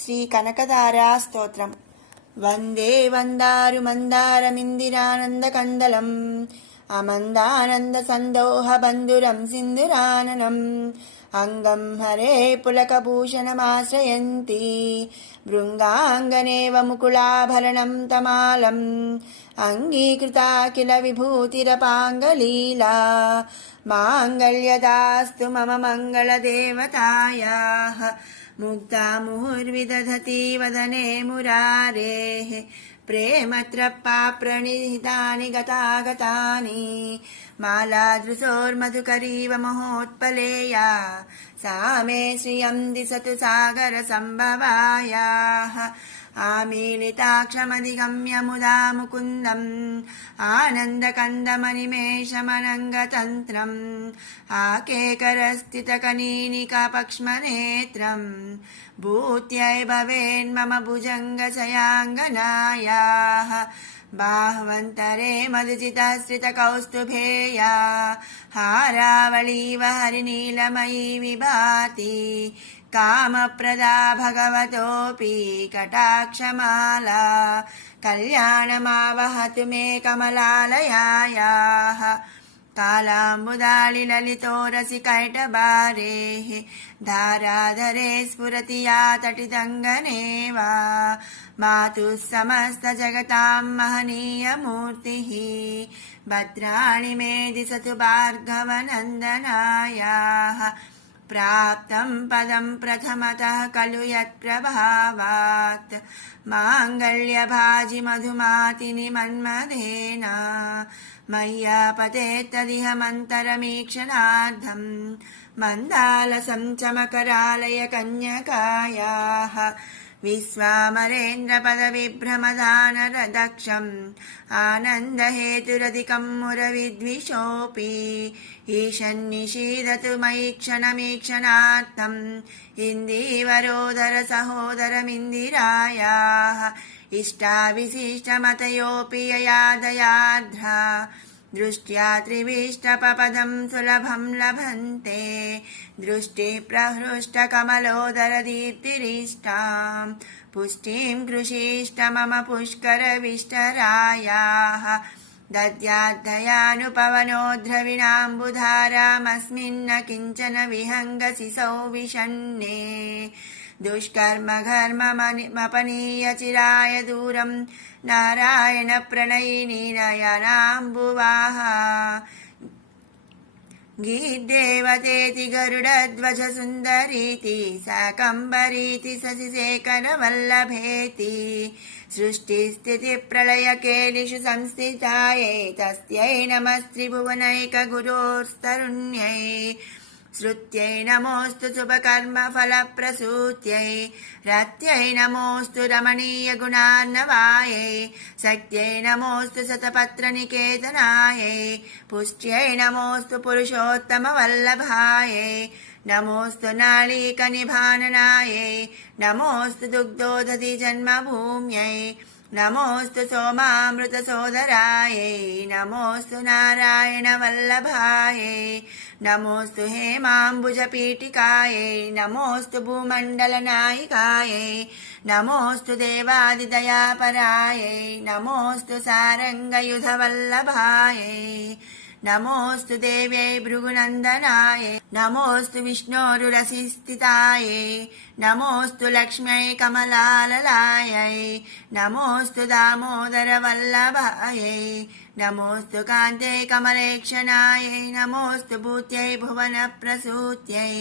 శ్రీ కనకధారా స్తోత్రం. వందే వందారు మందారమిందిరానందకందలం అమందానంద సందోహ బంధురం సింధురాననం అంగం హరే పులకభూషణమాశ్రయంతి భృంగాంగనేవ ముకుళాభరణం తమాలం అంగీకృతా కిల విభూతిరపాంగలీలా మాంగళ్యదాస్తు మమ మంగళదేవతాయాః ముగ్ధా ముహుర్విదధతి వదనే మురారేః ప్రేమత్రప్పా ప్రణిహితాని గతాగతాని మాలాదృశోర్మధుకరీవ మహోత్పలేయా సా మే శ్రియం దిశతు సాగర సంభవాయాః ఆమీలితాక్షమధిగమ్య ముదా ముకుందం ఆనందకందమనిమేషమనంగతంత్రం ఆకేకరస్థితకనీనికాపక్ష్మనేత్రం భూత్యై భవేన్మమ భుజంగశయాంగనాయాః బాహ్వంతరే మధుచితాశ్రితకౌస్తుభేయా హారావళీవ హరినీలమయీ విభాతి కామప్రదా భగవతోపి కటాక్షమాలా కళ్యాణమావహతు మే కమలాలయాయాః కాళాంబుదాళిలలితోరసికైటబారేః ధారాధరే స్ఫురతి యా తటితంగనే వా మాతుః సమస్తజగతాం మహనీయమూర్తిః భద్రాణి మే దిశతు భార్గవనందనాయాః ప్రాప్తం పదం ప్రథమతః ఖలు యత్ప్రభావాత్ మాంగళ్యభాజి మధుమాతిని మన్మథేన మయ్యాపతేత్తదిహ మంతరమీక్షణార్థం మందాలసం చమకరాలయ కన్యకాయాః విశ్వామరేంద్రపదవిభ్రమదానరదక్షం ఆనందహేతురధికం మురవిద్విషోऽపి ఈశన్నిషీదతు మయి క్షణమీక్షణార్థం ఇందీవరోదర సహోదరమిందిరాయాః ఇష్టావిశిష్టమతయోऽపి యయా దయార్ద్రా దృష్ట్యా త్రివిష్టపపదం సులభం లభంతే దృష్టి ప్రహృష్టకమలోదరదీప్తిరిష్టాం పుష్టిం కృషీష్ట మమ పుష్కరవిష్టరాయాః దద్యాద్దయానుపవనో ద్రవిణాంబుధారామస్మిన్న కించన విహంగసి సౌవిషన్నే దుష్కర్మఘర్మమపనీయ చిరాయ దూరం నారాయణ ప్రణయిని నయనాంబువాహ గీర్దేవతేతి గరుడధ్వజ సుందరీతి శాకంబరీతి శశిశేఖర వల్లభేతి సృష్టిస్థితి ప్రళయకేలిషు సంస్థితాయై తస్యై నమస్త్రిభువనైక గురోస్తరుణ్యై శ్రుత్యై నమోస్తు శుభకర్మఫలప్రసూత్యై రత్యై నమోస్తు రమణీయ గుణార్ణవాయై శక్త్యై నమోస్తు శతపత్రనికేతనాయై పుష్ట్యై నమోస్తు పురుషోత్తమవల్లభాయై నమోస్తు నాళీకనిభాననాయై నమోస్తు దుగ్ధోదధి జన్మభూమ్యై నమోస్తు సోమామృత సోదరాయై నమోస్తు నారాయణ వల్లభాయై నమోస్తు హేమాంబుజపీఠికాయై నమోస్తు భూమండల నాయికాయై నమోస్తు దేవాదిదయాపరాయై నమోస్తు సారంగయుధ వల్లభాయై నమోస్తు దేవ్యై భృగునందనాయై నమోస్తు విష్ణోరురసిస్థితాయై నమోస్తు లక్ష్మ్యై కమలాలలాయై నమోస్తు దామోదర వల్లభాయై నమోస్తు కాంత్యై కమలేక్షణాయై నమోస్తు భూత్యై భువన ప్రసూత్యై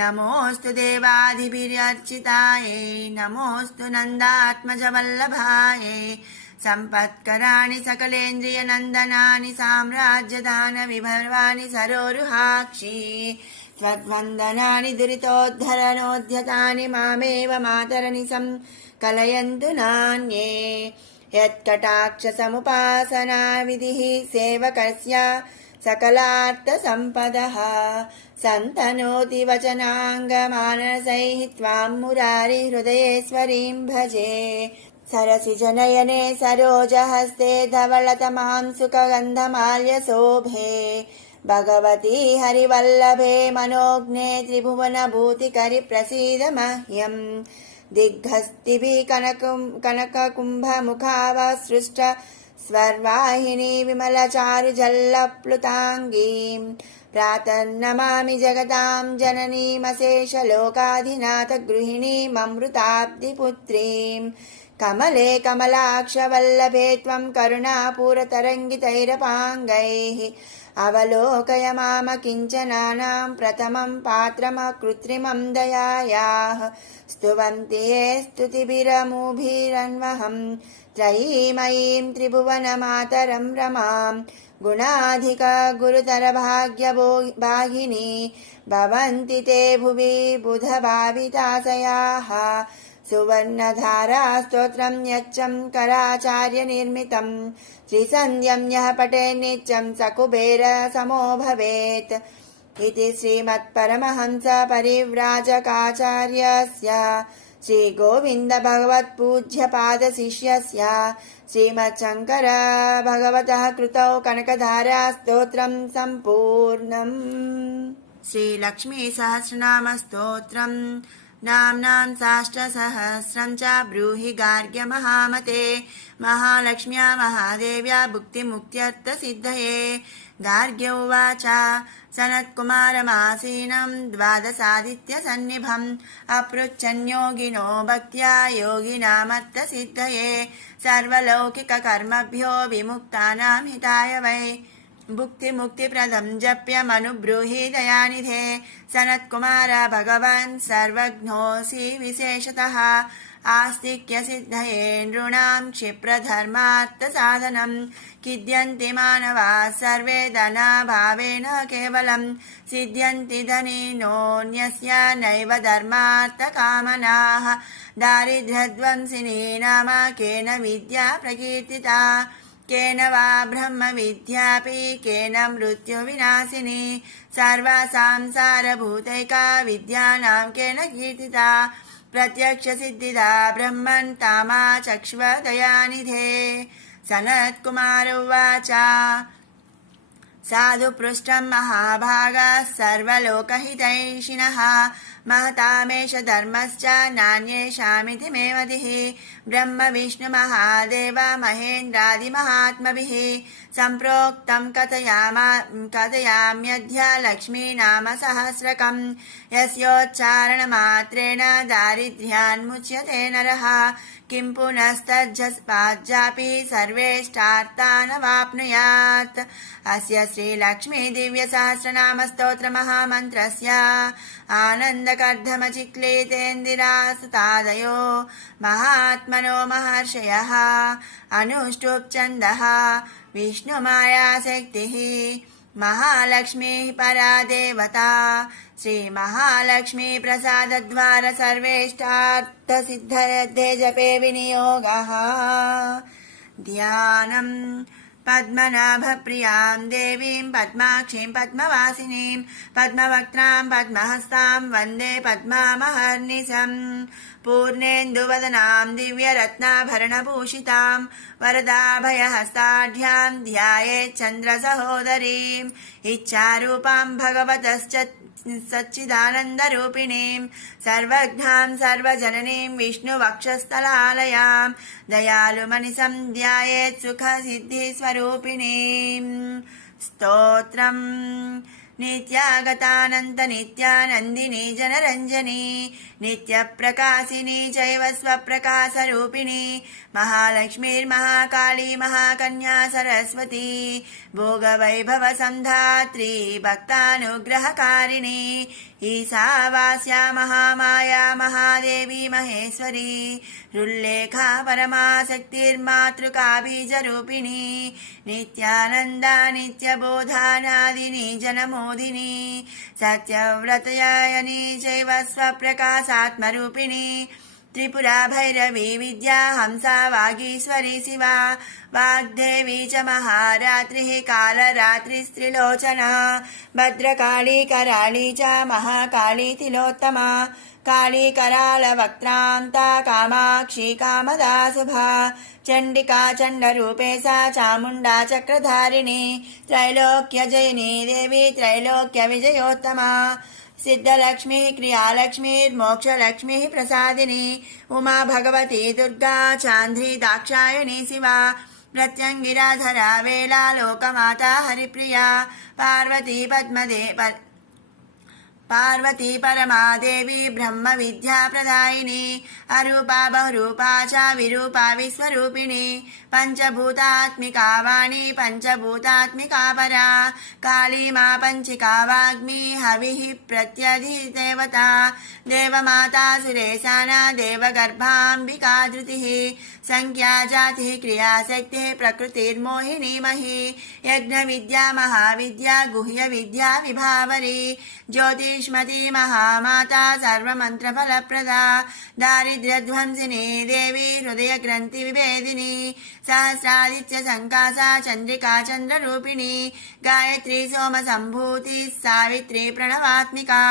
నమోస్తు దేవాదిభిర్యర్చితాయై నమోస్తు నందాత్మజ వల్లభాయై సంపత్కరాణి సకలేంద్రియ నందనాని సామ్రాజ్యదాన విభర్వాణి సరోరుహాక్షి త్వద్వందనాని దురితోద్ధరణోద్యతాని మామేవ మాతరని కలయంతు నాన్యే యత్కటాక్ష సముపాసనా విధిః సేవకస్య సకలార్థ సంపదః సంతనోతి వచనాంగమానసైః త్వాం మురారి హృదయేశ్వరీం భజే सरसिजनयने सरोजहस्ते धवलतमां सुखगन्धमाल्यशोभे भगवती हरिवल्लभे मनोज्ञे त्रिभुवनभूतिकरि प्रसीद मह्यम् दिग्हस्तिभिः कनककुम्भमुखावसृष्ट स्वर्वाहिनी विमलचारुजल्लप्लुताङ्गीं प्रातर्नमामि जगतां जननीमशेषलोकाधिनाथगृहिणीममृताब्धिपुत्रीं कमले कमलाक्षवल्लभे त्वं करुणापूरतरङ्गितैरपाङ्गैः अवलोकय माम किञ्चनानां प्रथमं पात्रमकृत्रिमं दयायाः स्तुवन्ति ये स्तुतिभिरमुभिरन्वहं त्रयीमयीं त्रिभुवनमातरं रमां गुणाधिक गुरुतर भाग्यवाहिनी भवन्ति ते भुवि बुधभाविताशयाः सुवर्णधारा स्तोत्रं यच्चं कराचार्यनिर्मितं त्रिसन्ध्यं यः पठे नित्यं स कुबेरसमो भवेत् इति श्रीमत्परमहंस परिव्राजकाचार्यस्य श्रीगोविन्द भगवत्पूज्यपादशिष्यस्य श्रीमच्छङ्कर भगवतः कृतौ कनकधारा स्तोत्रं सम्पूर्णम्। श्रीलक्ष्मी सहस्रनाम स्तोत्रम् नाम्नां साष्टसहस्रं च ब्रूहि गार्ग्य महामते महालक्ष्म्या महादेव्या भुक्तिमुक्त्यर्थसिद्धये। गार्ग्य उवाच सनत्कुमारमासीनं द्वादशादित्यसन्निभम् अपृच्छन्योगिनो भक्त्या योगिनामर्थसिद्धये सर्वलौकिककर्मभ्यो विमुक्तानां हिताय वै भुक्तिमुक्तिप्रदं जप्यमनुब्रूहि दयानिधे। सनत्कुमार भगवन् सर्वज्ञोऽसि विशेषतः आस्तिक्यसिद्धये नृणां क्षिप्रधर्मार्थसाधनं खिद्यन्ति मानवाः सर्वे धनाभावेन केवलं सिद्ध्यन्ति धनिनोऽन्यस्य नैव धर्मार्थकामनाः दारिद्र्यध्वंसिनी नाम केन विद्या प्रकीर्तिता केन वा ब्रह्मविद्यापि केन मृत्युविनाशिनी सर्वसंसारभूतैका विद्यानां केन कीर्तिता प्रत्यक्षसिद्धिदा ब्रह्मन् तामाचक्ष्व दयानिधे। सनत्कुमार उवाच साधु पृष्ठं महाभागाः सर्वलोकहितैषिणः महतामेष धर्मश्च नान्येषामिति मे मतिः ब्रह्म विष्णु महादेव महेन्द्रादिमहात्मभिः सम्प्रोक्तं कथयाम्यद्य लक्ष्मी नाम सहस्रकं यस्योच्चारणमात्रेण दारिद्र्यान्मुच्यते नरः किं पुनस्तज्जस्पाज्यापि सर्वेष्टार्थानवाप्नुयात्। अस्य श्रीलक्ष्मी दिव्यसहस्रनाम स्तोत्र महामन्त्रस्य आनन्दकर्धमचिक्लीतेन्दिरासुतादयो महात्मनो महर्षयः अनुष्टुप् छन्दः विष्णुमायाशक्तिः महालक्ष्मी परा देवता श्रीमहालक्ष्मी प्रसादद्वार सर्वेष्टार्थसिद्धये जपे विनियोगः। ध्यानम् पद्मनाभप्रियां देवीं पद्माक्षीं पद्मवासिनीं पद्मवक्त्रां पद्महस्तां वन्दे पद्मामहर्निशम् पूर्णेन्दुवदनां दिव्यरत्नाभरणभूषितां वरदाभयहस्ताढ्यां ध्यायेत् चन्द्रसहोदरीम् इच्छारूपां भगवतश्च सच्चिदानन्दरूपिणीं सर्वज्ञां सर्वजननीं विष्णुवक्षस्थलालयां दयालुमनिसं ध्यायेत् सुखसिद्धिस्वरूपिणीं। स्तोत्रम् नित्यागतानन्त नित्यानन्दिनी जनरञ्जनी नित्यप्रकाशिनी चैव स्वप्रकाशरूपिणी महालक्ष्मीर्महाकाली महाकन्या सरस्वती भोगवैभवसन्धात्री भक्तानुग्रहकारिणी ईशावास्या महामाया महादेवी महेश्वरी रुल्लेखा परमाशक्तिर्मातृका बीजरूपिणी नित्यानन्दा नित्यबोधानादिनी जनमोदिनी सत्यव्रतयायनी चैव स्वप्रकाशात्मरूपिणी त्रिपुरा भैरवी विद्या हंसा वागीश्वरी शिवा वाग्देवी च महारात्रिः कालरात्रिस्त्रिलोचना भद्रकाली कराली च महाकाली तिलोत्तमा काली करालवक्त्रान्ता कामाक्षी कामदा शुभा चण्डिका चण्डरूपे सा चामुण्डा चक्रधारिणी त्रैलोक्यजयिनी देवी त्रैलोक्यविजयोत्तमा सिद्धलक्ष्मीः क्रियालक्ष्मीर्मोक्षलक्ष्मीः प्रसादिनी उमा भगवती दुर्गा चान्द्री दाक्षायणी शिवा प्रत्यङ्गिराधरा वेला लोकमाता हरिप्रिया पार्वती परमादेवी ब्रह्म विद्या प्रदायिनी अरूपा बहुरूपा च विरूपा विश्वरूपिणी पंचभूतात्मिका वाणी पंचभूतात्मिका परा काली मा पंचिका वाग्मी हविः प्रत्यधिदेवता देवमाता सुरेशाना देवगर्भाम्बिका धृतिः संख्या जातिः क्रियाशक्तिः प्रकृतिर्मोहिनी मही यज्ञ विद्या महाविद्या गुह्य विद्या विभावरी ज्योतिष्मती महामाता सर्वमन्त्रफलप्रदा दारिद्र्यध्वंसिनी देवी हृदय ग्रंथि विभेदिनी सहस्रादित्य संकासा चंद्रिका चंद्ररूपिणी गायत्री सोम संभूति सावित्री प्रणवात्मिका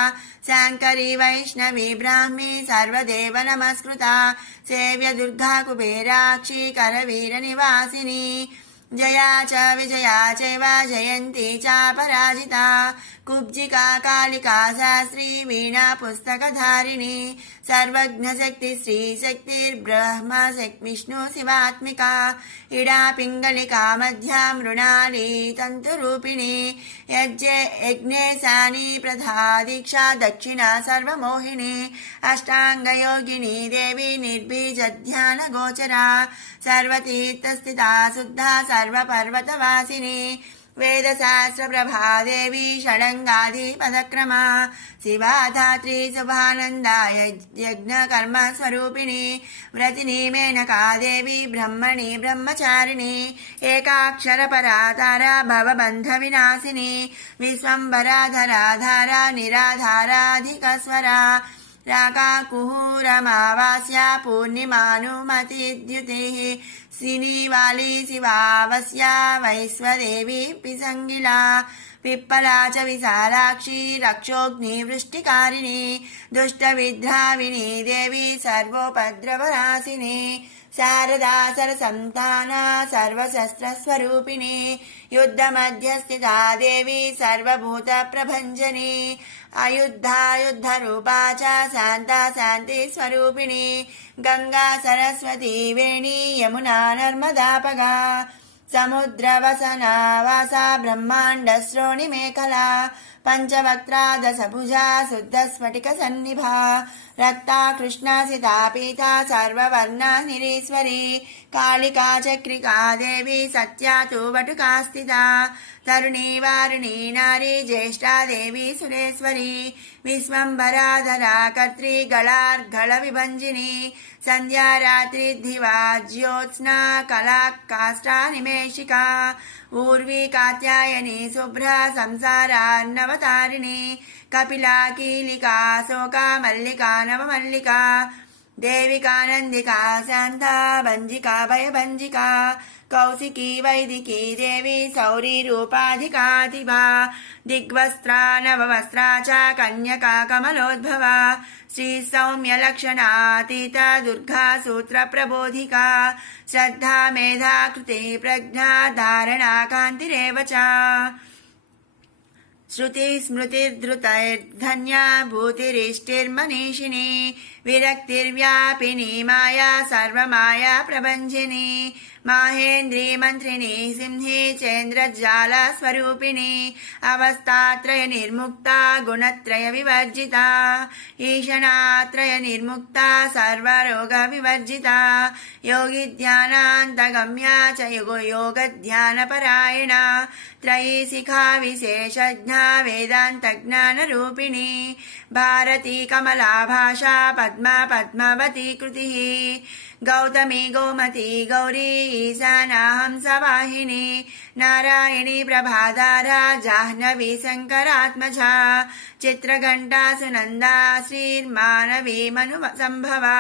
शांकरी वैष्णवी ब्राह्मी सर्वदेव नमस्कृता सेव्य दुर्गा कुबेराक्षी करवीर निवासिनी जया च विजया चैव जयन्ती च पराजिता कुब्जिका कालिका शास्त्री वीणा पुस्तकधारिणी सर्वज्ञशक्ति श्री शक्तिर्ब्रह्म विष्णु शिवात्मिका इडा पिंगलिका मध्या मृणाली तंतुरूपिणी यज्ञेशानी प्रधा दीक्षा दक्षिणा सर्वमोहिनी अष्टांगयोगिनी देवी निर्बीज ध्यान गोचरा सर्वतीर्थस्थिता शुद्धा सर्वपर्वतवासिनी वेदशास्त्र प्रभा देवी षडंगादि पदक्रमा शिवा धात्री शुभानंदा यज्ञ कर्म स्वरूपिणी व्रतिनी मेनका देवी ब्रह्मणि ब्रह्मचारिणी एकाक्षर परातारा भवबंध विनाशिनी विश्वंभरा धराधारा निराधाराधिकस्वरा राका कुहुरमावास्या पूर्णिमानुमतिद्युतिः सिनीवाली शिवावस्या वैश्वदेवी पिसंगिला पिप्पला च विशालाक्षी रक्षोग्निवृष्टिकारिणी दुष्टविद्राविणी देवी सर्वोपद्रवनाशिनी शारदा सरसंताना सर्वशस्त्रस्वरूपिणी युद्धमध्यस्थिता देवी सर्वभूतप्रभञ्जनी अयुद्धायुद्धरूपा च शान्ता शान्तिस्वरूपिणी गंगा सरस्वती वेणी यमुना नर्मदापगा समुद्रवसना वासा ब्रह्माण्डश्रोणि मेखला पंचवक्त्रा दशभुजा शुद्धस्फटिकसन्निभा रक्ता कृष्णासिता पीता सर्ववर्णा निरीश्वरी कालिका चक्रिका देवी सत्या तु वटुका स्थिता तरुणी वारुणी नारी ज्येष्ठा देवी सुरेश्वरी विश्वंभराधरा कर्त्री गलार्घल विभंजिनी संध्या रात्रि धिवा ज्योत्स्ना कला काष्ठा निमेशिका ऊर्वी कात्यायनी शुभ्रा संसारान्नवतारिणी कपिला कीलिका शोका मल्लिका नवमल्लिका देविकानन्दिका शान्ता भञ्जिका भयभञ्जिका कौशिकी वैदिकी देवी सौरी रूपाधिकाधिभा दिग्वस्त्रा नववस्त्रा च कन्यका कमलोद्भवा श्री सौम्य लक्षणातीता दुर्गा सूत्र प्रबोधिका श्रद्धा मेधा कृति प्रज्ञा धारणा कान्तिरेव च श्रुति स्मृतिर्धृतैर्धन्या भूतिरिष्टिर्मनीषिणी विरक्तिर्व्यापिनी माया सर्वमाया प्रभञ्जिनी माहेन्द्री मंत्रिणी सिंही चेन्द्रजाल स्वरूपिणी अवस्थात्रय निर्मुक्ता गुणत्रय विवर्जिता ईशनात्रय निर्मुक्ता सर्वरोग विवर्जिता योगी ध्यानान्तगम्या च योग ध्यान परायणा त्रयी शिखा विशेषज्ञा वेदांत ज्ञान रूपिणी भारती कमला भाषा पद्मा पद्मावती कृतिः गौतमी गोमती गौरी ईशाना हंसवाहिनी नारायणी प्रभाधारा जाह्नवी शंकरात्मजा चित्रघंटा सुनंदा श्रीर्मानवी मनु संभवा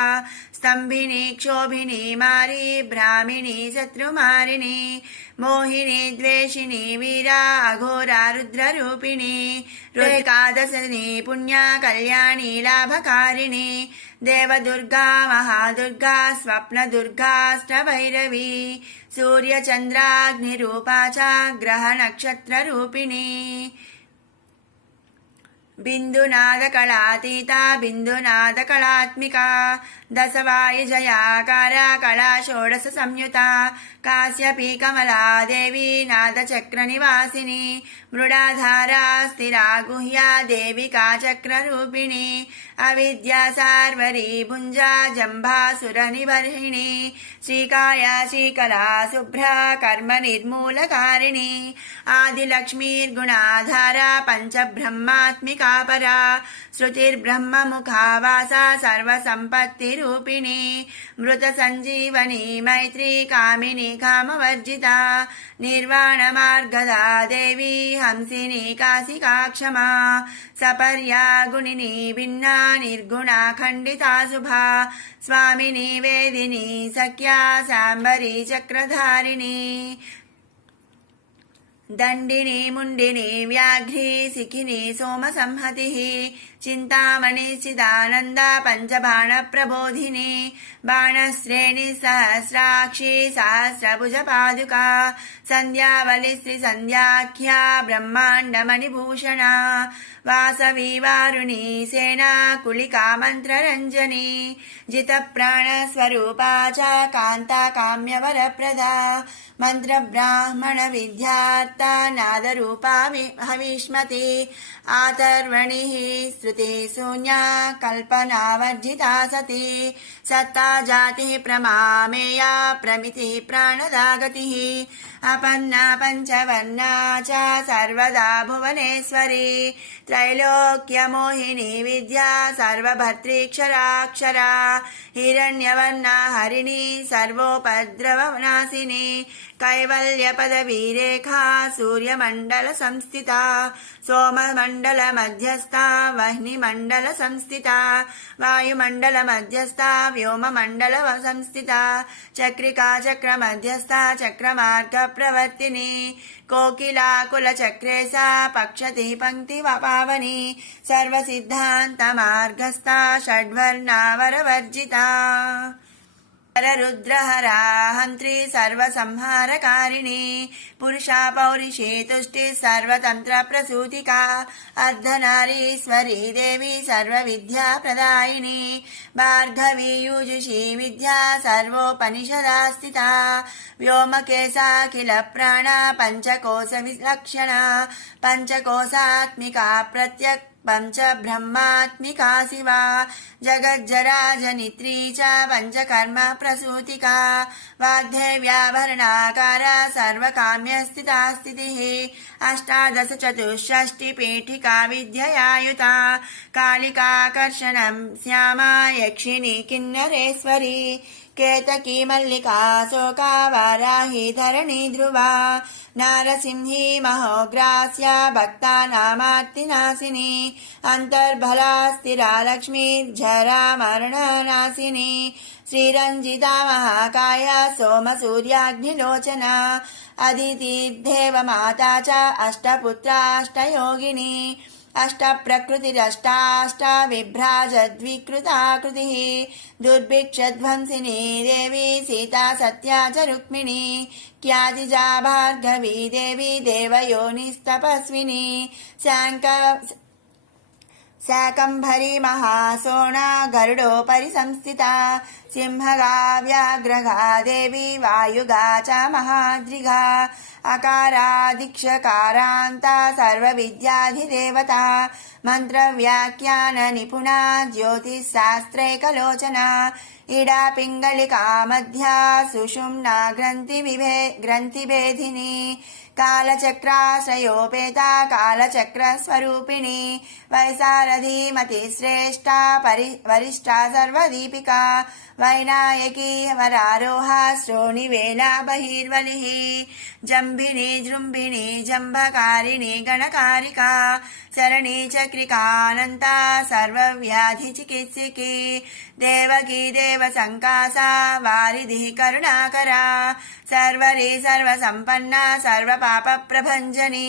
स्तंभिनी क्षोभिनी मारी ब्राह्मिणी शत्रुमारिणी मोहिनी द्वेषिणी वीरा अघोरा रुद्ररूपिणी एकादशनी पुण्या कल्याणी लाभकारिणी देवदुर्गा महादुर्गा स्वप्नदुर्गाष्टभैरवी सूर्यचन्द्राग्निरूपा च ग्रहनक्षत्ररूपिणी बिन्दुनादकलातीता बिन्दुनादकलात्मिका दशवायुजयाकारा कला षोडश संयुता काश्यपी कमला देवी नादचक्रनिवासिनी मृडाधारा स्थिरा गुह्या देविका चक्ररूपिणी अविद्या सार्वरी भुञ्जा जम्भासुरनिबर्हिणी श्रीकाया श्रीकला शुभ्रा कर्म निर्मूलकारिणी आदिलक्ष्मीर्गुणाधारा पञ्चब्रह्मात्मिका परा श्रुतिर्ब्रह्ममुखा वासा सर्वसम्पत्तिरूपिणी मृतसञ्जीवनी मैत्री कामिनी कामवर्जिता निर्वाणमार्गदा देवी हंसिनी काशिका क्षमा सपर्या गुणिनी भिन्ना निर्गुणा खण्डिता शुभा स्वामिनी वेदिनी सख्या शाम्बरी चक्रधारिणी दण्डिनी मुण्डिनी व्याघ्री सिखिनी सोमसंहतिः चिन्तामणि चिदानन्दा पञ्चबाणप्रबोधिनी बाणश्रेणी सहस्राक्षी सहस्रभुजपादुका सन्ध्यावली श्रीसन्ध्याख्या ब्रह्माण्डमणिभूषणा वासवी वारुणी सेना कुलिका मन्त्ररञ्जनी जितप्राणस्वरूपा च कान्ता काम्यवरप्रदा मन्त्रब्राह्मणविद्यार्था नादरूपा हविष्मती आतर्वणिः श्रुति शून्या कल्पनावर्जिता सती सत्ता जातिः प्रमामेया प्रमितिः प्राणदा गतिः अपन्ना पञ्चवर्णा च सर्वदा भुवनेश्वरी त्रैलोक्यमोहिनी विद्या सर्वभर्तृक्षराक्षरा हिरण्यवर्णा हरिणी सर्वोपद्रवनाशिनी कैवल्यपदवीरेखा सूर्यमण्डल संस्थिता सोममण्डल मध्यस्था वह्निमण्डल संस्थिता वायुमण्डल मध्यस्था व्योममण्डल संस्थिता चक्रिका चक्र मध्यस्था चक्रमार्ग प्रवर्तिनी कोकिला कुलचक्रे सा पक्षति पंक्ति पावनी सर्वसिद्धान्तमार्गस्था षड्वर्णावरवर्जिता रुद्रहरा हन्त्री सर्वसंहारकारिणी पुरुषा पौरुषे तुष्टि सर्वतन्त्र प्रसूतिका अर्धनारीश्वरी देवी सर्वविद्या प्रदायिनी भार्गवी युजुषी विद्या सर्वोपनिषदा स्थिता व्योमकेशा किल प्राणा पञ्चकोश विलक्षणा पञ्चकोशात्मिका प्रत्यक् पंच ब्रह्मात्मिका शिवा जगज्जरा जनित्री च पंचकर्म प्रसूतिका वाग्देव्याभरणाकारा सर्वकाम्यस्थिता स्थितिः अष्टादश चतुष्षष्टि पीठिका विद्ययायुता कालिकाकर्षणं श्यामा यक्षिणी किन्नरेश्वरी केतकी मल्लिका शोका वाराही धरणी ध्रुवा नारसिंही महोग्रास्या भक्तानामार्तिनाशिनी अंतर्बला स्थिरा लक्ष्मी झरा मरणनाशिनी श्रीरंजिता महाकाया सोमसूर्याग्निलोचना अदिति देवमाता च अष्टपुत्राष्टयोगिनी अष्टप्रकृतिरष्टाष्ट विभ्राजद्विकृताकृतिः दुर्भिक्षध्वंसिनी देवी सीता सत्या च रुक्मिणी ख्यातिजा भार्गवी देवी देवयोनिस्तपस्विनी शाकम्भरी महासोणा गरुडोपरि संस्थिता सिंहगा व्याघ्रगा देवी वायुगा च महाद्रिगा अकारादिक्षकारान्ता सर्वविद्याधिदेवता मन्त्रव्याख्यान निपुणा ज्योतिषशास्त्रैकलोचना इडा पिङ्गलिका मध्या सुषुम्ना ग्रन्थिभेदिनी कालचक्राश्रयोपेता कालचक्रस्वरूपिणी वैशारदी मतिश्रेष्ठा वरिष्ठा सर्वदीपिका वैनायकी वरारोहा श्रोणिवेला बहिर्वलिः जम्भिनी जृम्भिणी जम्भकारिणी गणकारिका शरणी चक्रिकानन्ता सर्वव्याधिचिकित्सिकी देवकी देवसङ्कासा वारिधिः करुणाकरा सर्वरी सर्वसम्पन्ना सर्वपापप्रभञ्जनी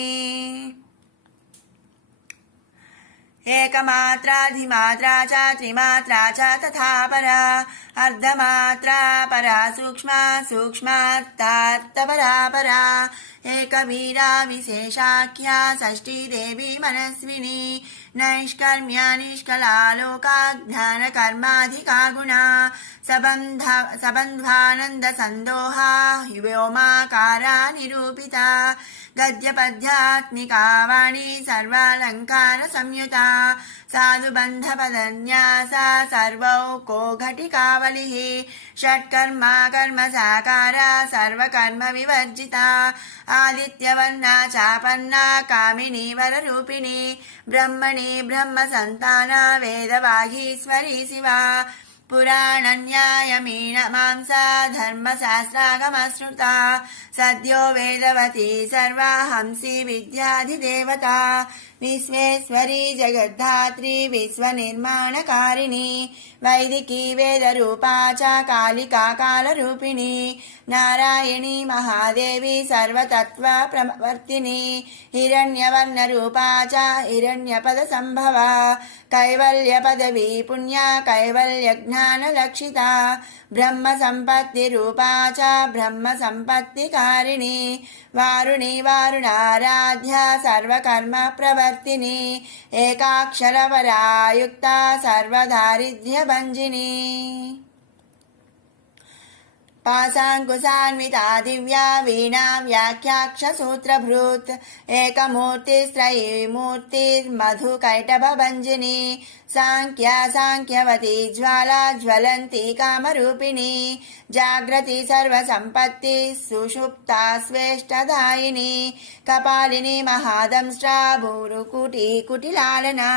एकमात्राधिमात्रा च त्रिमात्रा च तथा परा अर्धमात्रा परा सूक्ष्मा सूक्ष्मार्थार्थपरा परा एकवीरा विशेषाख्या षष्ठी देवी मनस्विनी नैष्कर्म्या निष्कला लोका ज्ञानकर्माधिका गुणा सबन्धानन्दसन्दोहा व्योमाकारा निरूपिता गद्यपद्यात्मिका वाणी सर्वालङ्कारसंयुता साधुबन्धपदन्यासा सर्वौको घटिकावलिः षट्कर्मा कर्मसाकारा सर्वकर्मविवर्जिता आदित्यवर्णा चापन्ना कामिनी वररूपिणी ब्रह्मणि ब्रह्मसन्ताना वेदवागीश्वरी शिवा पुराणन्यायमीनमांसा धर्मशास्त्रागमश्रुता सद्यो वेदवती सर्वा हंसी विद्याधिदेवता विश्वेश्वरी जगद्धात्री विश्वनिर्माणकारिणी वैदिकी वेदरूपा च कालिका कालरूपिणी नारायणी महादेवी सर्वतत्त्वप्रवर्तिनी हिरण्यवर्णरूपा च हिरण्यपदसम्भवा कैवल्यपदवी पुण्या कैवल्यज्ञानलक्षिता ब्रह्मसम्पत्तिरूपा च ब्रह्मसम्पत्तिकारिणी वारुणी वारुणाराध्या सर्वकर्मप्रवर्तिनी एकाक्षरवरायुक्ता सर्वदारिद्र्यभञ्जिनी पाशाङ्कुशान्विता दिव्या वीणा व्याख्याक्षसूत्रभृत् एकमूर्तिस्त्रयीमूर्तिर्मधुकैटभभञ्जिनी साङ्ख्या साङ्ख्यवती ज्वाला ज्वलन्ती कामरूपिणी जाग्रती सर्वसम्पत्ति सुषुप्ता स्वेष्टदायिनी कपालिनी महादंष्ट्रा भूरुकुटी कुटिलालना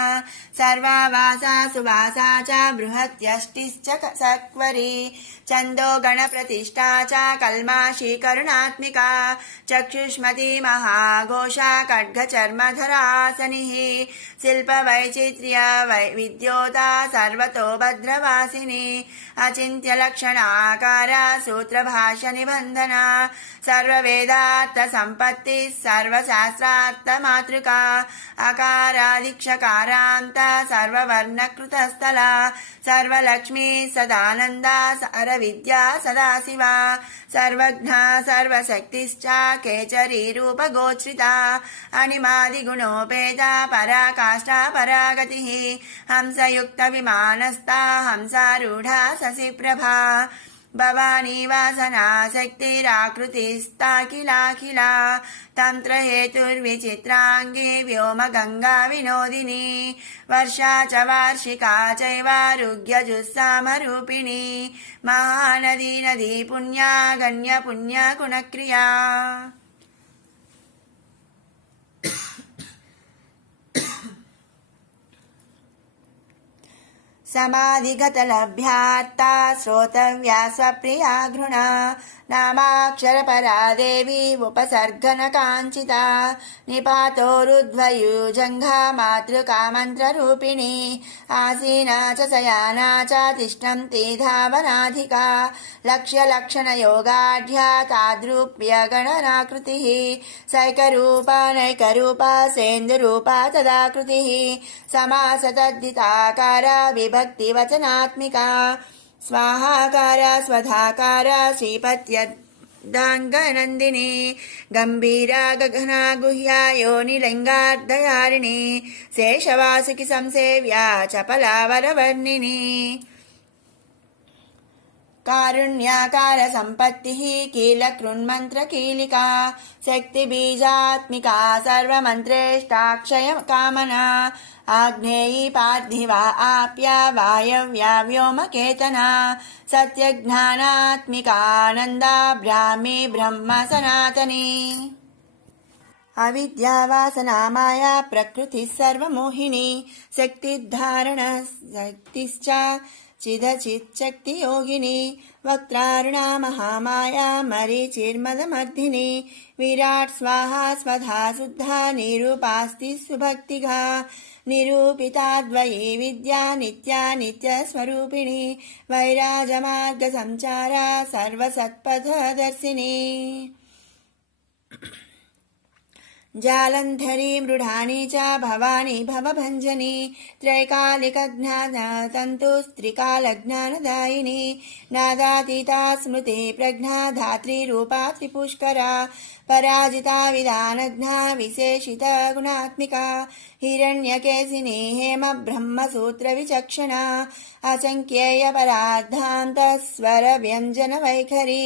सर्वावासा सुवासा च बृहत्यष्टिश्च सक्वरी छन्दो गणप्रतिष्ठा च कल्माषी करुणात्मिका चक्षुष्मती महाघोषा खड्गचर्मधरासनिः शिल्पवैचित्र्य विद्योता सर्वतो भद्रवासिनी अचिन्त्यलक्षणाकारा सूत्रभाष्यनिबन्धना सर्ववेदार्थसम्पत्तिः सर्वशास्त्रार्थमातृका अकारादिक्षकारान्ता सर्ववर्णकृतस्थला सर्वलक्ष्मी सदानन्दा सरविद्या सदाशिवा सर्वज्ञा सर्वशक्तिश्च केचरी रूपगोचरिता अणिमादिगुणोपेता पराकाष्ठा परागतिः हंसयुक्तविमानस्था हंसारूढा शशिप्रभा भवानी वासना शक्तिराकृतिस्ताखिलाखिला तन्त्रहेतुर्विचित्राङ्गी व्योमगङ्गा विनोदिनी वर्षा च वार्षिका चैवारुग्यजुस्सामरूपिणी महानदी नदी पुण्या गण्यपुण्या गुणक्रिया समाधिगतलभ्यार्ता श्रोतव्या स्वप्रिया घृणा नामाक्षरपरा देवी उपसर्गनकाञ्चिता निपातोरुध्वयुजङ्घा मातृका मन्त्ररूपिणी आसीना च शयाना च तिष्ठन्ती धावनाधिका लक्ष्यलक्षणयोगाढ्या ताद्रूप्यगणनाकृतिः सैकरूपा नैकरूपा सेन्दुरूपा तदाकृतिः समासतद्धिताकारा विभक्तिवचनात्मिका स्वाहाकारा स्वधाकारा श्रीपत्यर्धाङ्गनन्दिनी गम्भीरा गगना गुह्या योनिलिङ्गार्धयारिणी शेषवासुकि संसेव्या चपला वरवर्णिनी कारुण्याकार सम्पत्तिः कीलकृन्मन्त्रकीलिका शक्तिबीजात्मिका सर्वमन्त्रेष्टाक्षय कामना आग्नेयी पार्थिवा आप्या वायव्या व्योमकेतना सत्यज्ञानात्मिकानन्दा ब्राह्मी ब्रह्म सनातनी अविद्यावासना माया प्रकृतिः सर्वमोहिनी शक्तिधारण शक्तिश्च चिदचिच्छक्तियोगिनी वक्त्रारुणा महामाया मरीचिर्मदमर्दिनी विराट् स्वाहा स्वधा शुद्धा निरूपास्ति सुभक्तिगा निरूपिताद्वयी विद्या नित्या नित्यस्वरूपिणी वैराजमार्गसञ्चारा सर्वसत्पथदर्शिनी जालन्धरी मृढानी च भवानी भवभञ्जनी त्रैकालिकज्ञानतन्तुस्त्रिकालज्ञानदायिनी नादातीता स्मृति प्रज्ञा धात्रीरूपा त्रिपुष्करा पराजिता विधानज्ञा विशेषिता गुणात्मिका हिरण्यकेशिनी हेम ब्रह्मसूत्रविचक्षणा असङ्ख्येयपरार्धान्तस्वरव्यञ्जनवैखरी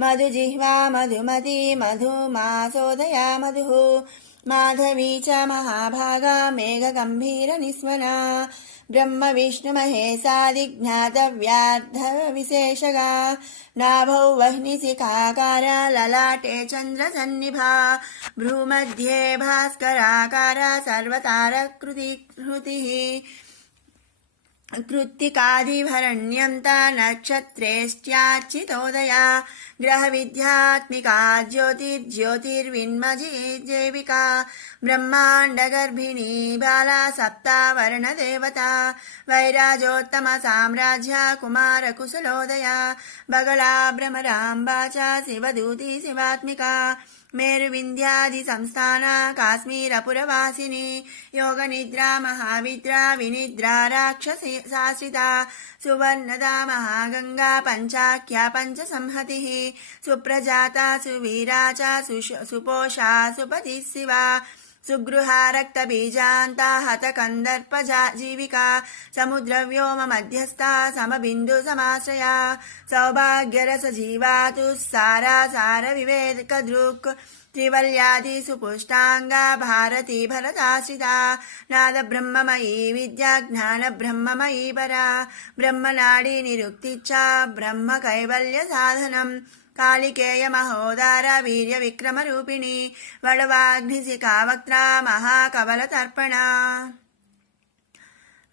मधुजिह्वा मधुमती मधुमासोदया मधुः माधवी च महाभागा मेघगम्भीरनिस्वना ब्रह्मविष्णुमहेशादिज्ञातव्याद्धविशेषगा नाभौ वह्निशिखाकारा ललाटे चन्द्रसन्निभा भ्रूमध्ये भास्कराकारा सर्वतारकृतिः कृत्तिकादिभरण्यन्ता नक्षत्रेष्ट्यार्चितोदया ग्रहविद्यात्मिका ज्योतिर्ज्योतिर्विन्मजीजैविका ब्रह्माण्डगर्भिणी बाला सप्तावर्णदेवता वैराजोत्तम साम्राज्या कुमारकुशलोदया बगला भ्रमराम्बा च शिवदूती शिवात्मिका मेरुविन्ध्यादि संस्थाना काश्मीरपुरवासिनी योगनिद्रा महाविद्रा विनिद्रा राक्षसी शासिता सुवर्णदा महागंगा पंचाख्या पंचसंहतिः सुप्रजाता सुवीरा च सुपोषा सुपतिः शिवा सुगृहा रक्तबीजान्ता हतकन्दर्पजा जीविका समुद्रव्योम मध्यस्था समबिन्दुसमाश्रया सौभाग्यरसजीवातु सारासारविवेकदृक् त्रिवल्यादि सुपुष्टांगा भारती भरताश्रिता नादब्रह्ममयी विद्या ज्ञानब्रह्ममयी परा ब्रह्मनाडी निरुक्तिच्चा ब्रह्मकैवल्यसाधनम् कालिकेय महोदारा वीर्य विक्रमरूपिणी वडवाग्निशिखा वक्त्रा महाकवलतर्पणा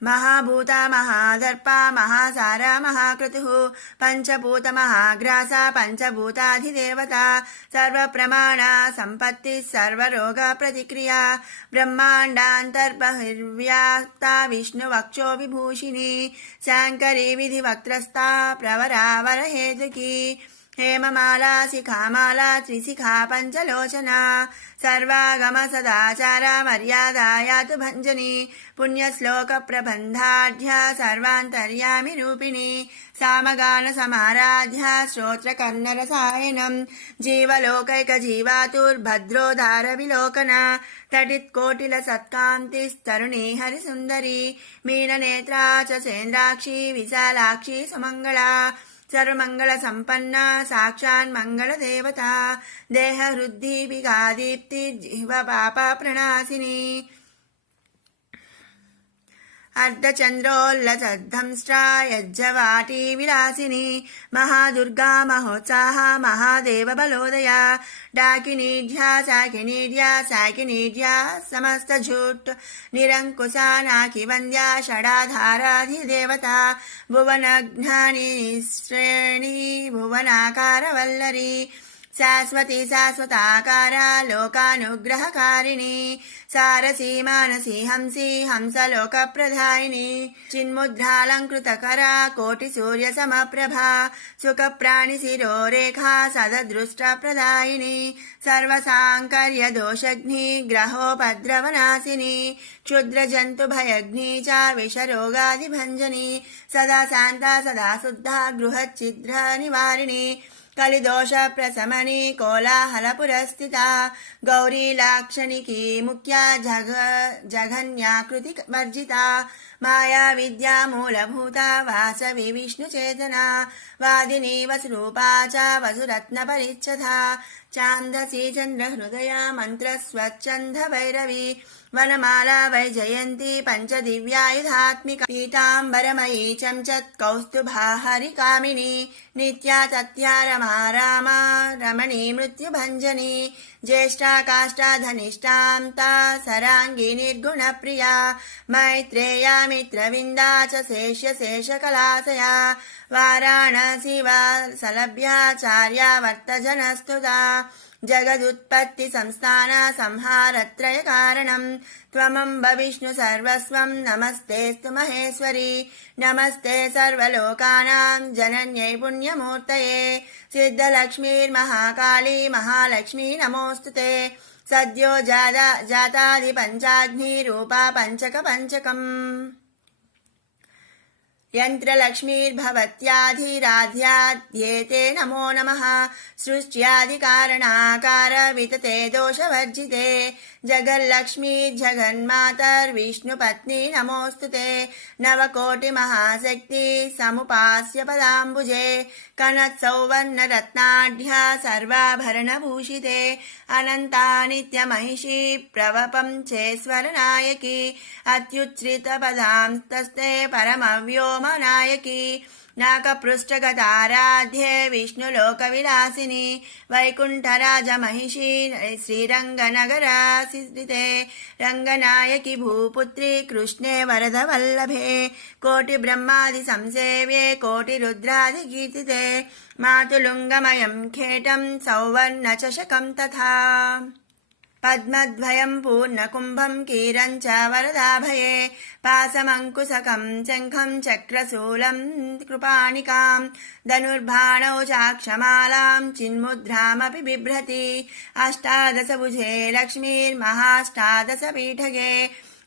महाभूता महादर्पा महासारा महाक्रतुः पंचभूत महाग्रासा पंचभूताधिदेवता सर्वप्रमाणा संपत्ति सर्वरोग प्रतिक्रिया ब्रह्माण्डान्तर्बहिर्व्याप्ता विष्णुवक्षो विभूषिणी शाङ्करी विधिवक्त्रस्था प्रवरावरहेतुकी हेममाला शिखामाला त्रिशिखा पञ्चलोचना सर्वागम सदाचारा मर्यादा यातु भञ्जनी पुण्यश्लोकप्रबन्धाढ्या सर्वान्तर्यामि रूपिणी सामगान समाराध्या श्रोत्रकर्णरसायनम् जीवलोकैकजीवातुर्भद्रोदारविलोकना तटित्कोटिलसत्कान्तिस्तरुणी हरिसुन्दरी मीननेत्रा च सेन्द्राक्षी विशालाक्षी सुमङ्गला सर्वमंगल संपन्ना साक्षान् मंगल देवता देह हृद्धि विगादीप्ति जिह्वा पापा प्रणाशिनी अर्धचन्द्रोल्लसद्धंष्ट्रा यज्जवाटी विलासिनी महादुर्गा महोत्साह महादेव बलोदया डाकिनीढ्या साकिनीढ्या समस्तझूट निरंकुशा नाकिवन्द्या षडाधाराधिदेवता भुवनज्ञानी श्रेणी भुवनाकारवल्लरी शाश्वती शाश्वताकारा लोकानुग्रहकारिणी सारसी मानसी हंसी हंसलोकप्रदायिनी चिन्मुद्रालङ्कृतकरा कोटिसूर्यसमप्रभा सुखप्राणिशिरोरेखा सददृष्टप्रदायिनी सर्वसाङ्कर्यदोषघ्नी ग्रहोपद्रवनाशिनी क्षुद्रजन्तुभयघ्नी च विषरोगादिभञ्जनी सदा शान्ता सदा शुद्धा गृहच्छिद्रनिवारिणी कलिदोष प्रशमनी कोलाहलपुरस्थिता गौरी लाक्षणिकी मुख्या जघन्याकृति वर्जिता माया विद्या मूलभूता वासवी विष्णुचेतना वादिनी वसुरूपा च वसुरत्न परिच्छदा चान्दसी चन्द्रहृदया मन्त्रस्वच्छन्द भैरवी वनमाला वैजयन्ती पञ्चदिव्यायुधात्मिका पीताम्बरमयी चञ्चत् कौस्तुभा हरिकामिनी नित्या तत्या रमा रामा रमणी मृत्युभञ्जनी ज्येष्ठा काष्ठा धनिष्ठां ता सराङ्गी निर्गुणप्रिया मैत्रेया मित्रविन्दा च शेषकलासया वाराणसी वासलभ्याचार्या वर्तजनस्तुता जगदुत्पत्ति संस्थाना संहारत्रय कारणं त्वमम्ब विष्णु सर्वस्वं नमस्तेस्तु महेश्वरी नमस्ते सर्वलोकानां जनन्यै पुण्यमूर्तये सिद्धलक्ष्मीर्महाकाली महालक्ष्मी नमोऽस्तुते सद्यो जातादि पंचाग्नि रूपा पंचकम् यन्त्रलक्ष्मीर्भवत्याधिराध्याध्येते नमो नमः सृष्ट्यादिकारणाकार वितते दोषवर्जिते जगल्लक्ष्मीर्जगन्मातर्विष्णुपत्नी नमोऽस्तुते नवकोटिमहाशक्ति समुपास्य पदाम्बुजे कनत्सौवर्णरत्नाढ्या सर्वाभरणभूषिते अनन्ता नित्यमहिषी प्रवपञ्चेश्वरनायकी अत्युच्छ्रितपदांस्तस्ते परमव्योमनायकी नाकपृष्ठगताराध्ये विष्णुलोकविलासिनी वैकुण्ठराजमहिषी श्रीरङ्गनगरासिते रङ्गनायकी भूपुत्री कृष्णे वरदवल्लभे कोटिब्रह्मादिसंसेव्ये कोटिरुद्रादिकीर्तिते मातुलुङ्गमयं खेटं सौवर्णचषकं तथा पद्मद्वयं पूर्णकुम्भं कीरं च वरदाभये पासमङ्कुशकं शङ्खं चक्रशूलं कृपाणिकां धनुर्बाणौ चाक्षमालां चिन्मुद्रामपि बिभ्रति अष्टादशभुजे लक्ष्मीर्महाष्टादशपीठगे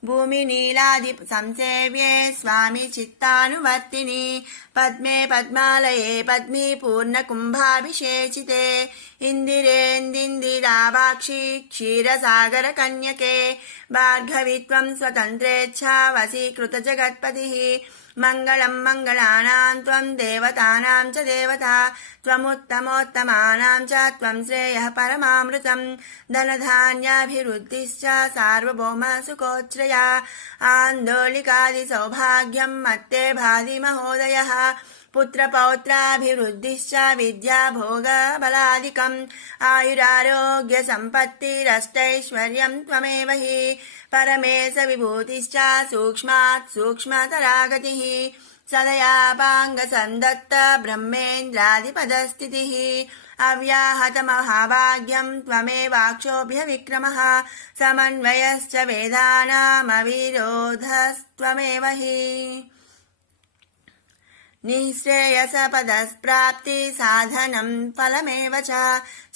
भूमिनीलादि संसेव्ये स्वामी चित्तानुवर्तिनी पद्मे पद्मालये पद्मी पूर्णकुम्भाभिषेचिते इन्दिरेन्दिरावाक्षी क्षीरसागरकन्यके भार्गवित्वं स्वतन्त्रेच्छा वशीकृतजगत्पतिः मङ्गलं मङ्गलानां त्वं देवतानां च देवता त्वमुत्तमोत्तमानां च त्वं श्रेयः परमामृतं धनधान्याभिवृद्धिश्च सार्वभौम सुकोच्छ्रया आन्दोलिकादिसौभाग्यं मत्ते भाति महोदयः पुत्रपौत्राभिवृद्धिश्च विद्याभोगबलादिकम् आयुरारोग्यसम्पत्तिरष्टैश्वर्यं त्वमेव हि परमेश विभूतिश्च सूक्ष्मात् सूक्ष्मतरागतिः सदयापाङ्गसन्दत्त ब्रह्मेन्द्रादिपदस्थितिः अव्याहतमहाभाग्यं त्वमेवाक्षोभ्यविक्रमः समन्वयश्च वेदानामविरोधस्त्वमेव हि निःश्रेयसपदप्राप्ति साधनं फलमेव च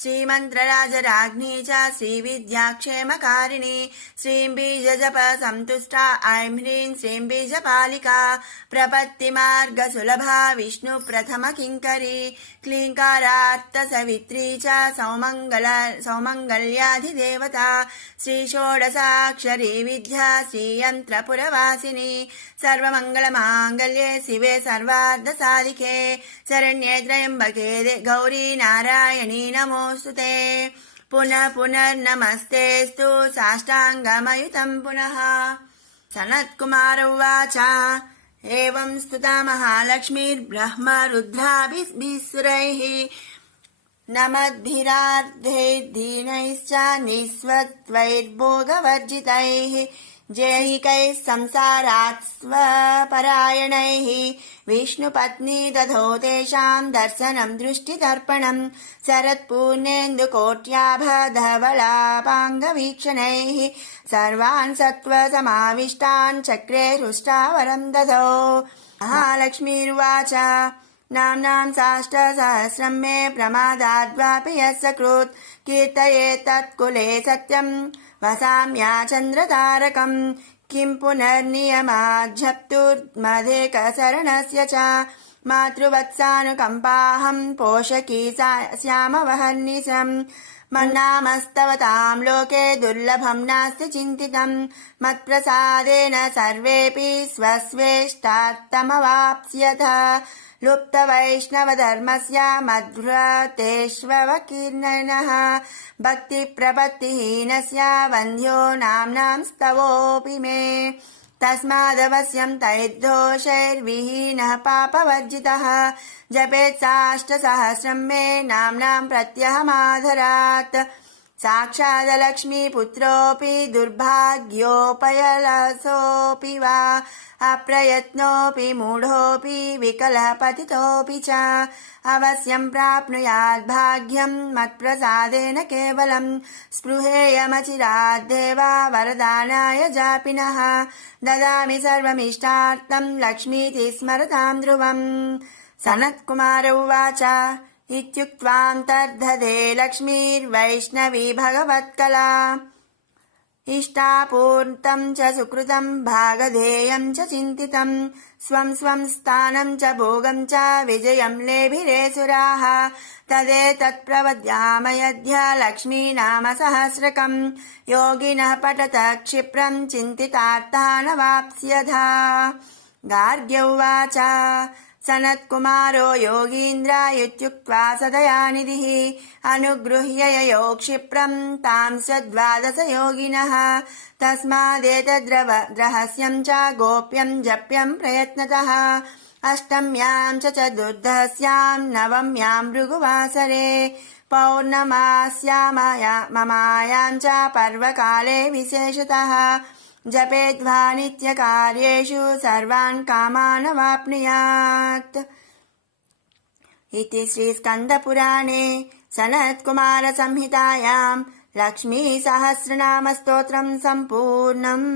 श्रीमन्त्रराजराज्ञी च श्रीविद्याक्षेमकारिणी श्रीं बीजजप संतुष्टा ऐं ह्रीं श्रीं बीजपालिका प्रपत्तिमार्गसुलभा विष्णुप्रथमकिङ्करी क्लीङ्कारार्थसवित्री च सौमङ्गल्याधिदेवता श्रीषोडशाक्षरी विद्या श्रीयन्त्रपुरवासिनी सर्वमङ्गलमाङ्गल्ये शिवे सर्वार्धसाधिके शरण्ये त्र्यम्बके गौरी नारायणी नमोऽस्तुते पुनः पुनर्नमस्तेस्तु साष्टाङ्गमयुतं पुनः सनत्कुमार उवाच एवं स्तुता महालक्ष्मीर्ब्रह्म रुद्राभिः नमद्भिरार्धैर्दीनैश्च निःस्वत्वैर्भोगवर्जितैः जेहिकैः संसारात् स्वपरायणैः विष्णुपत्नी दधो तेषां दर्शनं दृष्टिदर्पणं शरत्पूर्णेन्दुकोट्याभधवलापाङ्गवीक्षणैः सर्वान् सत्त्वसमाविष्टान् चक्रे हृष्टावरं दधौ महालक्ष्मीर्वाच नाम्नां साष्टसहस्रं मे प्रमादाद्वापि यस्य कृत् कीर्तयेत् तत्कुले सत्यं वसाम्या चन्द्रतारकम् किं पुनर्नियमाज्झप्तुर्मधेकशरणस्य च मातृवत्सानुकम्पाहं पोषकी श्यामवहर्निशम् मन्नामस्तवतां लोके दुर्लभं नास्ति चिन्तितं मत्प्रसादेन सर्वेऽपि स्वस्वेष्टार्थमवाप्स्यथ लुप्तवैष्णवधर्मस्य मद्व्रतेष्वकीर्णनः भक्तिप्रपत्तिहीनस्य वन्ध्यो नाम्नां स्तवोऽपि मे तस्मादवश्यं तैर्दोषैर्विहीनः पापवर्जितः जपेत् साष्टसहस्रं मे नाम्नां प्रत्यहमादरात् साक्षादलक्ष्मीपुत्रोऽपि दुर्भाग्योपयलसोऽपि वा अप्रयत्नोऽपि मूढोऽपि विकलः पतितोऽपि च अवश्यं प्राप्नुयात् भाग्यं मत्प्रसादेन केवलं स्पृहेयमचिराद्देवा वरदानाय जापिनः ददामि सर्वमिष्टार्थं लक्ष्मीति स्मरतां ध्रुवम् सनत्कुमार उवाच इत्युक्त्वान्तर्धदे लक्ष्मीर्वैष्णवी भगवत्कला इष्टापूर्तं च सुकृतं भागधेयं च चिन्तितं स्वं स्वं स्थानं च भोगं च विजयं लेभिरे सुराः तदेतत्प्रवद्यामयध्य लक्ष्मीनाम सहस्रकं योगिनः पठत क्षिप्रं चिन्तितार्था न वाप्स्यथा। गार्ग्य उवाच सनत्कुमारो योगीन्द्र इत्युक्त्वा सदयानिधिः अनुगृह्य ययो क्षिप्रं तां द्वादश योगिनः तस्मादेतद्रहस्यं च गोप्यं जप्यं प्रयत्नतः अष्टम्यां च चतुर्दश्यां नवम्यां भृगुवासरे पौर्णमास्याममायां च पर्वकाले विशेषतः जपेद्वा नित्यकार्येषु सर्वान् कामान् वाप्नुयात्। इति श्रीस्कन्दपुराणे सनत्कुमारसंहितायां लक्ष्मीसहस्रनामस्तोत्रं सम्पूर्णम्।